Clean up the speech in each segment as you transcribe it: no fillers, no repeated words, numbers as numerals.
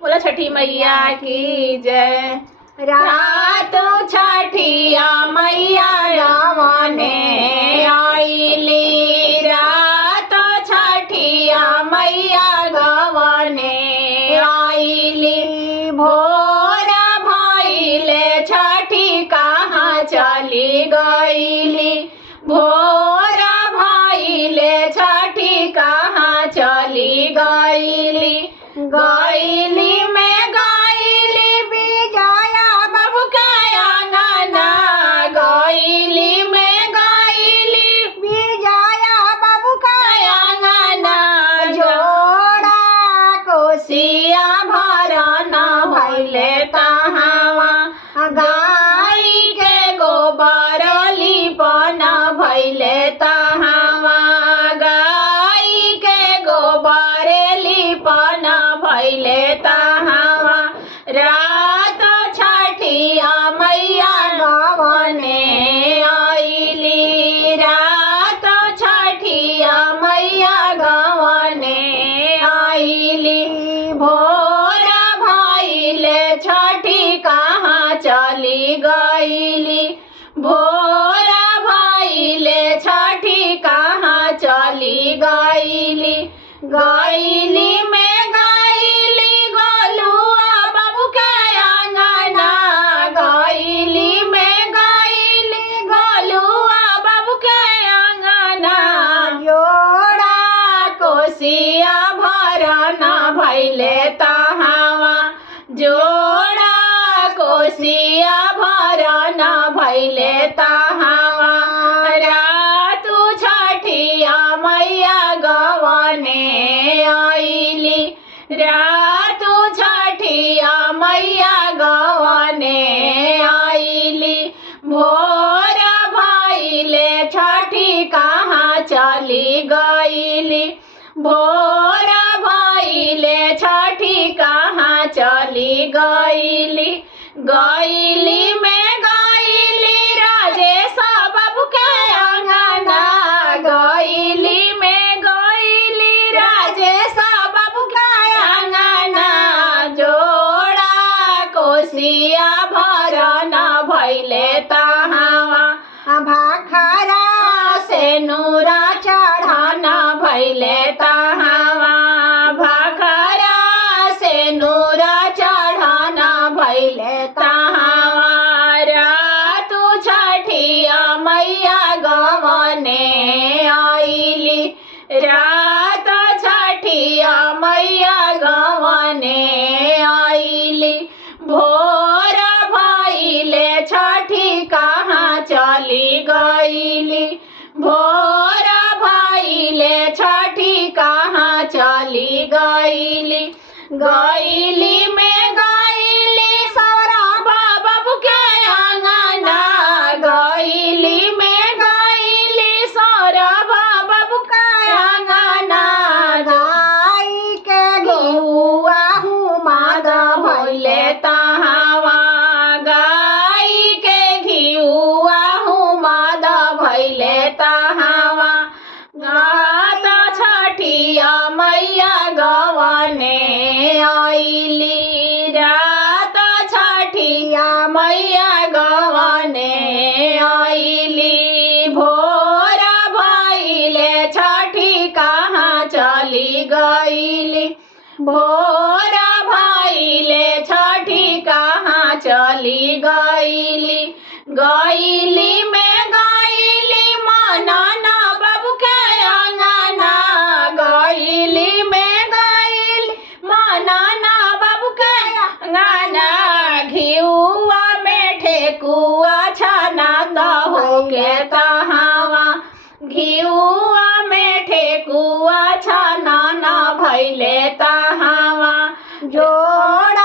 बोला छठी मैया की जय। रात छठिया मैया गावने आईली, रात छठिया मैया गावने आईली। भोर भइले छठी कहाँ चली गईली, भोर भइले छठी कहाँ चली गईली। गईली में गईली विजया बाबू के आंगना, गईली में गईली विजया बाबू के आंगना। जोड़ा कोसिया भरना भइले तहावा, गाय के गोबर लिपन भइले तहावा, गाय के गोबर लिपन भइले तहावा। रात छठिया मैया गावने आईली, रात छठिया मैया गावने आईली। भोर भइले छठी कहाँ चली गईली, भोर भइले छठी कहाँ चली गईली। गईली में गईली गोलुआ बाबू के आंगना, गईली में गईली गोलुआ बाबू के आंगना। जोड़ा कोसिया भरना भइले तहावा, जोड़ा कोसिया भरना भइले तहावा। रातु छठिया मैया गावने आईली, रातु छठिया मैया गावने आईली। भोर भइले छठी कहाँ चली गईली, भोर भइले छठी कहाँ चली गईली। गईली में गईली राजेश बाबू के आंगना, गईली में गईली राजेश बाबू के आंगना। जोड़ा कोसिया भरना भइले तहावा, भाखरा से नूरा चढ़ाना भइले तहावा, भाखरा से नूरा चढ़ाना भइले तहावा। रातु छठिया मैया गावने आईली, रात छठिया मैया गावने आईली। भोर भइले छठी कहाँ चली गईली, भोर भइले छठी कहाँ चली गईली। गईली में गईली सौरभ बाबू के आंगना, गईली में गईली सौरभ बाबू के आंगना। गाय के घिउआ हुमाद भइले तहावा, गाय के घिउआ हुमाद भइले तहावा। रात छठिया मैया गावने आईली, रात छठिया मैया गावने आईली। भोर भइले छठी कहाँ चली गईली, भोर भइले छठी कहाँ चली गईली। गईली में गईली मनना बाबू के आंगना, गईली में गईली मनना बाबू के आंगना। घिउआ में ठेकुआ छनात होके तहावा, घिउआ में ठेकुआ छनाना भइले तहावा। जोड़ा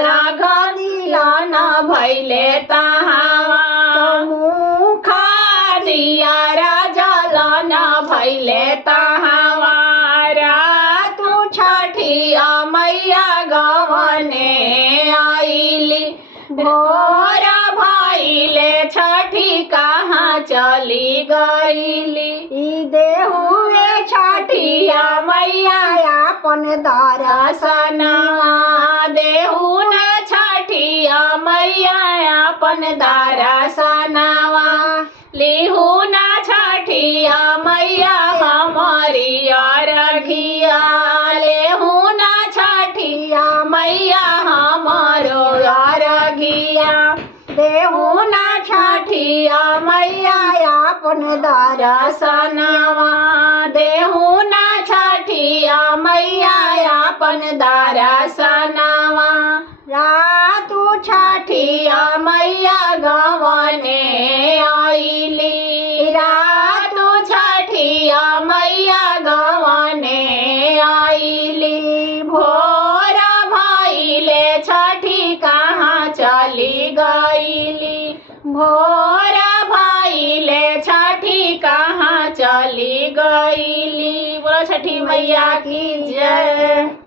राघ दिलाना भइले तहावा, चौमुखा दियारा जलाना भइले तहावा। रातु छठिया मैया गावने आईली, भोर भइले छठी कहाँ चली गईली। देहुए छठी छठिया मैया आपन दर्शनवा देहु न छठिया मैया आपन दर्शनवा लिहु न छठिया मैया हमारी अरघिया लेहु न छठिया मैया हमारो अरघिया देहु न छठिया मैया आपन दर्शनवा देहु न छठिया मैया आपन दर्शनवा रातु छठिया मैया गवने आइली रातु छठिया मैया गवने आइली भोर भइले छठी कहाँ चली गइली भोर भइले छठी कहाँ चली गइली। बोलो छठी मैया की जय।